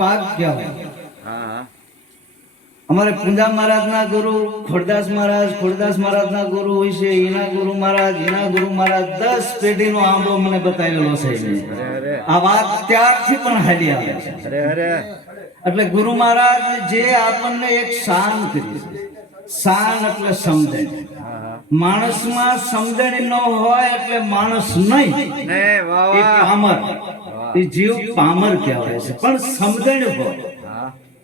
પાક કહેવાય અમારે પૂંજા મહારાજના ગુરુ ખોડદાસ મહારાજ ખોડદાસ મહારાજના ગુરુ હોય છે એના ગુરુ મહારાજ એના ગુરુ મહારાજ દસ પેઢીનો આંબો મને બતાવેલો છે આ વાત ત્યારથી પણ હાલી આવે છે. એટલે ગુરુ મહારાજ જે આપણને એક શાન કરી છે. શાન એટલે સમજણ. માણસમાં સમજણ ન હોય એટલે માણસ નહીં. વાહ એ જીવ પામર કહેવાય છે. પણ સમજણ હોય.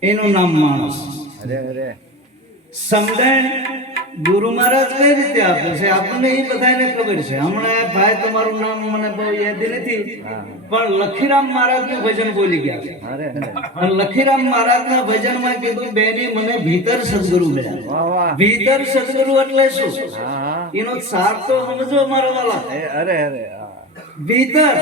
એનું નામ માણસ. સમજણ ગુરુ મહારાજ કઈ રીતે આપે છે? આપણને એ બધાને ખબર છે. હમણાં ભાઈ તમારું નામ મને બહુ યાદ નથી. પણ લખીરામ મહારાજનું ભજન બોલી ગયા અને લખીરામ મહારાજ ના ભજનમાં કીધું બેની મને ભીતર સદગુરુ મળ્યા. ભીતર સદગુરુ એટલે શું? એનો સાર તો સમજો મારા વાલા. અરે અરે. ભીતર.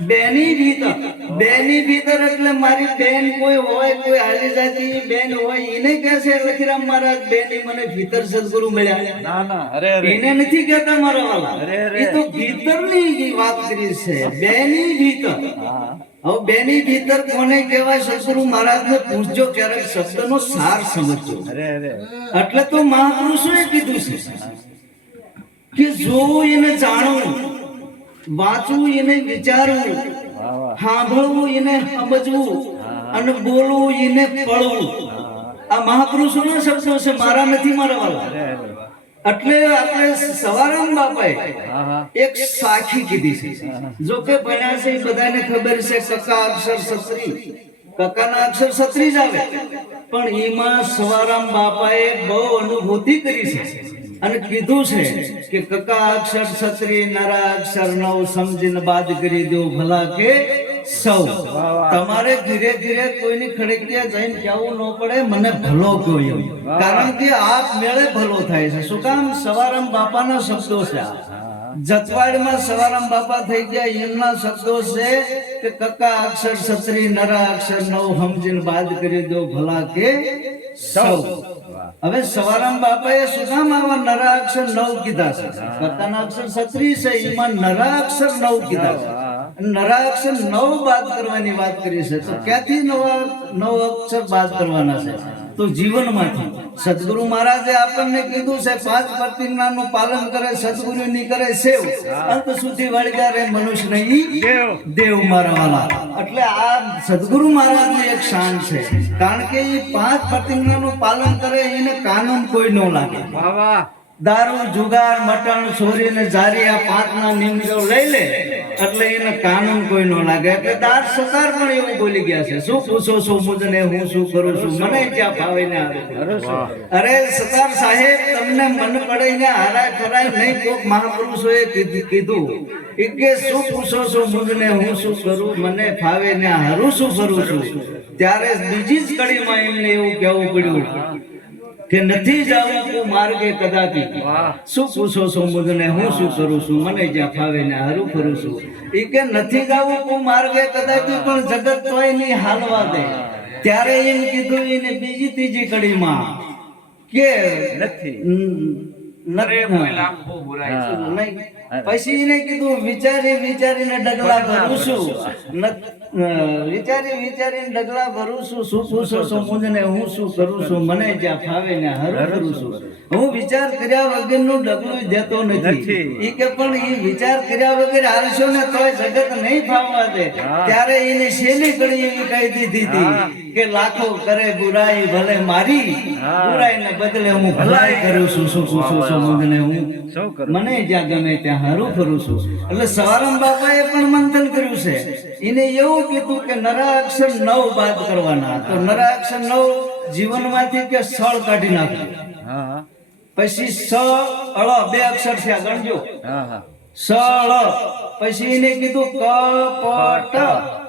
બેની ભીતર. બેની ભીતર એટલે મારી બેન કોઈ હોય કોઈ હાલી જાતી બેન હોય એને કહે છે લખીરામ મહારાજ બેની મને ભીતર સદગુરુ મળ્યા. ના ના અરે અરે. એને નથી કહેતા મારા વાલા. અરે, અરે. એ તો ભીતરની વાત કરી છે. બેની ભીતર. હવે બેની ભીતર કોને કહેવાય? સદગુરુ મહારાજ ને પૂછજો ક્યારેક શબ્દનો સાર સમજજો. અરે અરે. એટલે તો મહાપુરુષોએ કીધું છે કે જોવું એને જાણવું વાંચવું એને વિચારવું સાંભળવું એને સમજવું અને બોલવું એને પળવું આ મહાપુરુષોના શબ્દો છે મારા નથી મારા વાળા એટલે આપણે સવારામ બાપાએ એક સાખી કીધી છે. જો કે ભણ્યા છે બધાને ખબર છે કકા અક્ષર સત્રી. કકાના અક્ષર સત્રી જ આવે. પણ એમાં સવારામ બાપાએ બહુ અનુભૂતિ કરી છે. અને કીધું છે કે કકા અક્ષર સત્રી નરા અક્ષર નવ સમજીને બાદ કરી દો ભલા કે સૌ. તમારે ધીરે ધીરે કોઈની ખડકિયા જઈને કહેવું ન પડે, મને ભલો કહ્યો. કારણ કે આપ મેળે ભલો થાય છે. શું કામ? સવારામ બાપાના શબ્દો છે જતવાડમાં સવારામ બાપા થઈ ગયા, એમના શબ્દો છે કે કકા અક્ષર સત્રી નરા અક્ષર નવ સમજીને બાદ કરી દો ભલા કે સૌ. હવે સવારામ બાપાએ કામ આવા નરા અક્ષર નવ કીધા છે? કકાના અક્ષર સત્રી છે એમાં નરા અક્ષર નવ કીધા છે. નરા અક્ષર નવ બાદ કરવાની વાત કરી છે તો ક્યાંથી નવા નવ અક્ષર બાદ કરવાના છે? તો જીવનમાંથી. સદગુરુ મહારાજે આપણને કીધું છે પાંચ પ્રતિજ્ઞાનું પાલન કરે સદગુરુ ની કરે સેવ. અંત સુધી વળગ્યા રે મનુષ્ય નહીં. દેવ. દેવ મારા વાલા. એટલે આ સદગુરુ મહારાજની એક શાન છે. કારણ કે એ પાંચ પ્રતિજ્ઞાનું પાલન કરે એને કાનૂન કોઈ ન લાગે. વાહ વાહ. દારૂ જુગાર મટણ ચોરી ને જારી આ પાંચના નિયમો લઈ લે. એટલે એને કાનૂન કોઈ ન લાગે. એટલે દાર સરદાર પણ એવું બોલી ગયા છે. શું પૂછો છો મુજને હું શું કરું છું મને ક્યાં ભાવે ને આવે અરે સતાર સાહેબ તમને મન પડે ને હારા ખરાય નહીં કોક મહાપુરુષોએ કીધું કીધું. કે શું પૂછો છો મુજને હું શું કરું મને ફાવે ને હારું શું કરું છું? ત્યારે બીજી જ કડીમાં એમને એવું કહેવું પડ્યું. કે નથી જાવું તું માર્ગે કદાપી શું પૂછો છો મુજને હું શું કરું છું? મને જ્યાં ફાવે ને હારું ફરું છું. એ કે નથી જાવું તું માર્ગે કદાપી પણ જગત તોય નહીં હાલવા દે. ત્યારે એમ કીધું એને બીજી ત્રીજી કડીમાં કે નથી. પછી એને કીધું વિચારી વિચારીને ડગલા ભરું છું. વિચારી વિચારીને ડગલા ભરું છું. શું પૂછો છો મુજને હું શું કરું છું? મને જ્યાં ફાવે ને હરું કરું છું. હું વિચાર કર્યા વગરનું ડગલું દેતો નથી. કે પણ એ વિચાર કર્યા વગર હાલશો ને તોય જગત નહીં ફાવવા દે. ત્યારે એને શેલી કડી એવી કહી દીધી હતી કે લાખો કરે બુરાઈ ભલે મારી બુરાઈને બદલે હું ભલાઈ કરું છું. શું પૂછો છો મગને હું મને જ્યાં ગમે ત્યાં હારું ફરું છું. એટલે સવારમ બાપાએ પણ મંથન કર્યું છે. એને એવું કીધું કે નરાક્ષર નવ બાદ કરવાના. તો નરાક્ષર નવ જીવનમાંથી કે સળ કાઢી નાખ્યું પછી સ અળ બે અક્ષર છે ગણજો. હા હા. સ અળ. પછી એને કીધું ક પ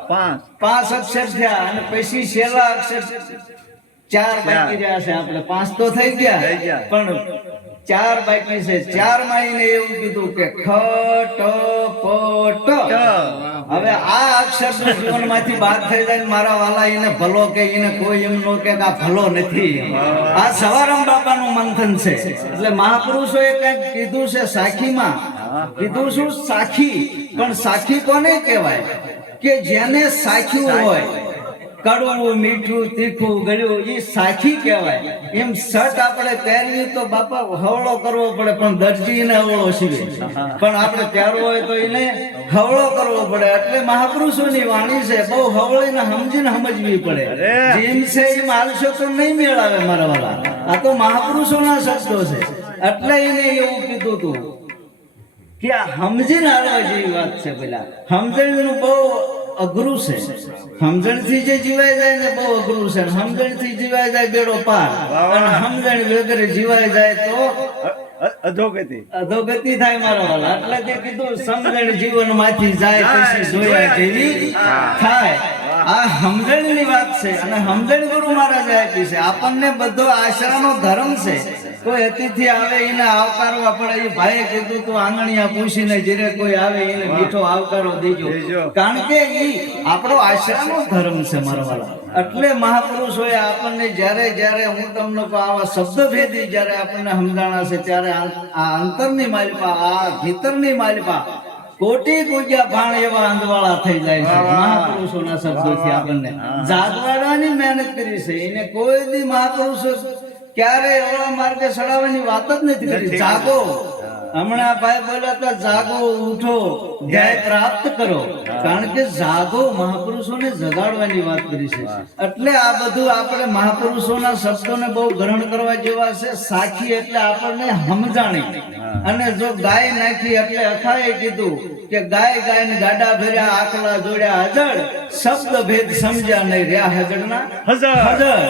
પાંચ. પાંચ અક્ષર થયા અને પછી છેલ્લા અક્ષર ચાર બાકી રહ્યા છે. આપણે પાંચ તો થઈ ગયા. પણ ચાર બાકી છે. ચારમાં એને એવું કીધું કે ખ ટ પ ટ. હવે આ અક્ષર જીવનમાંથી બાદ થઈ જાય મારા વાલા એને ભલો કે એને કોઈ એમ નો કે આ ભલો નથી. આ સવારમ બાપાનું મંથન છે. એટલે મહાપુરુષો એ કંઈક કીધું છે સાખીમાં. કીધું શું? સાખી. પણ સાખી કોને કહેવાય? કે જેને સાખ્યું હોય. કડવું મીઠું તીખું ગળ્યું એ સાખી કહેવાય. એમ શર્ટ આપણે પહેરીએ તો બાપા હવળો કરવો પડે પણ દરજીને હવળો સીવે. પણ આપણે પહેરવો હોય તો એને હવળો કરવો પડે. એટલે મહાપુરુષોની વાણી છે બહુ હવળીને સમજીને સમજવી પડે. જેમ છે એમ હાલશો તો નહીં મેળાવે મારા વાળા આ તો મહાપુરુષોના શબ્દો છે. એટલે એને એવું કીધું હતું કે આ સમજીને હાલવા જેવી વાત છે પેલા. સમજણનું બહુ અઘરું છે. સમજણથી જે જીવાય જાય ને બહુ અઘરું છે. સમજણથી જીવાય જાય બેડો પાર. અને સમજણ વગર જીવાય જાય તો અધોગતિ. અધોગતિ થાય મારો વાલા. એટલે તે કીધું સમજણ જીવનમાંથી જાય પછી જોયા. જેવી થાય. આ સમજણની વાત છે અને સમજણ ગુરુ મહારાજે આપી છે. આપણને બધો આશરાનો ધર્મ છે. કોઈ અતિથિ આવે એને આવકારવા પડે. એ ભાઈએ કીધું તું આંગણિયા પૂછીને જ્યારે કોઈ આવે એને મીઠો આવકારો દેજો. કારણ કે એ આપણો આશરાનો ધર્મ છે મારા વાલા. એટલે મહાપુરુષોએ આપણને જ્યારે જ્યારે હું તમને કહું આવા શબ્દ ભેદી જ્યારે આપણને સમજાણા છે ત્યારે આ આ અંતરની માલિપા આ ભીતરની માલિપા કોટી ગુજ્યા ભાણ એવા અંધવાળા થઈ જાય છે. મહાપુરુષોના શબ્દોથી આપણને જાગવાડાની મહેનત કરી છે. એને કોઈ દી મહાપુરુષો ક્યારે એવા માર્ગે સડાવવાની વાત જ નથી કરી. જાગો. હમણાં ભાઈ બોલ્યા તો જાગો ઉઠો ધ્યેય પ્રાપ્ત કરો. કારણ કે જાગો મહાપુરુષોને જગાડવાની વાત કરી છે. એટલે આ બધું આપણે મહાપુરુષોના શબ્દોને બહુ ગ્રહણ કરવા જેવા છે સાખી એટલે આપણને સમજાણી. અને જો ગાય નાખી એટલે અથાએ કીધું કે ગાય ગાય ને ગાડા ભર્યા આકલા જોડ્યા હજળ શબ્દ ભેદ સમજ્યા નહીં રહ્યા હજળ. ના હજળ.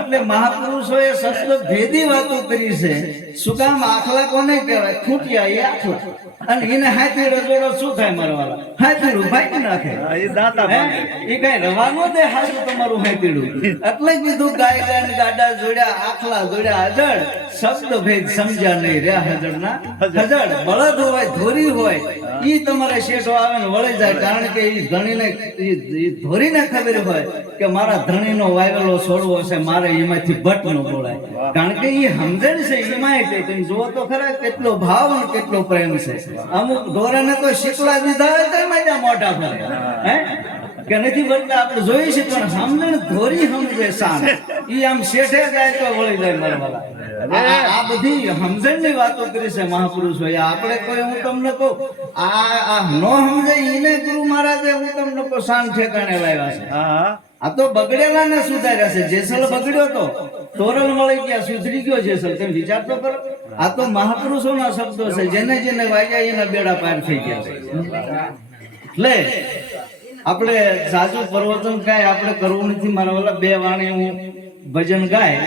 એટલે મહાપુરુષોએ શબ્દ ભેદી વાતો કરી છે. શું કામ આખલા કોને કહેવાય? ખૂટ્યા એ આખલા અને એને હાથી રજોડો શું થાય મારવાલા? હાથીડું ભાઈ નાખે? એ દાતા એ કઈ રવાનો દે હાથું તમારું હાથીડું એટલે જ કીધું ગાય ગાય ને ગાડા જોડ્યા આખલા જોડ્યા હજળ. શબ્દ ભેદ સમજ્યા નહીં રહ્યા હજળના. હજળ. બળદ હોય ધોરી હોય ઈ તમારે શેઠો આવે ને વળી જાય કારણ કે ઈ ધણીને ઈ- ધોરીને ખબર હોય કે મારા ધણીનો વાયરલો છોડવો છે મારે એમાંથી ભટ નો બોલાય કારણ કે ઈ સમજણ છે એમાંય કે તમે જુઓ તો ખરા કેટલો ભાવ ને કેટલો પ્રેમ છે. અમુક ઢોરાને તો શીખવા દીધા હોય તો એમાં મોટા ફરે હે? કે નથી બનતા આપણે જોઈએ છે પણ સમજણ ધોરી સમજે શાન. ઈ આમ શેઠે જાય તો વળી જાય મરવાલા આ- બધી સમજણ સમજણની વાતો કરી છે મહાપુરુષો આપણે કોઈ હું તમને કહું આ આ નો સમજે ઈને ગુરુ મહારાજે હું તમને કહું શાન ઠેકાણે લાવ્યા છે. આ તો બગડેલા ને સુધાર્યા છે. જેસલ બગડ્યો તો તોરલ મળી ગયા સુધરી ગયો જેસલ. તમે વિચાર તો કરો. આ તો મહાપુરુષોના શબ્દો છે. જેને જેને વાગ્યા એના બેડા પાર થઈ ગયા છે. એટલે આપણે સાચું પ્રવચન ગાય આપણે કરવું નથી. મારા વાલા બે વાણી હું ભજન ગાય.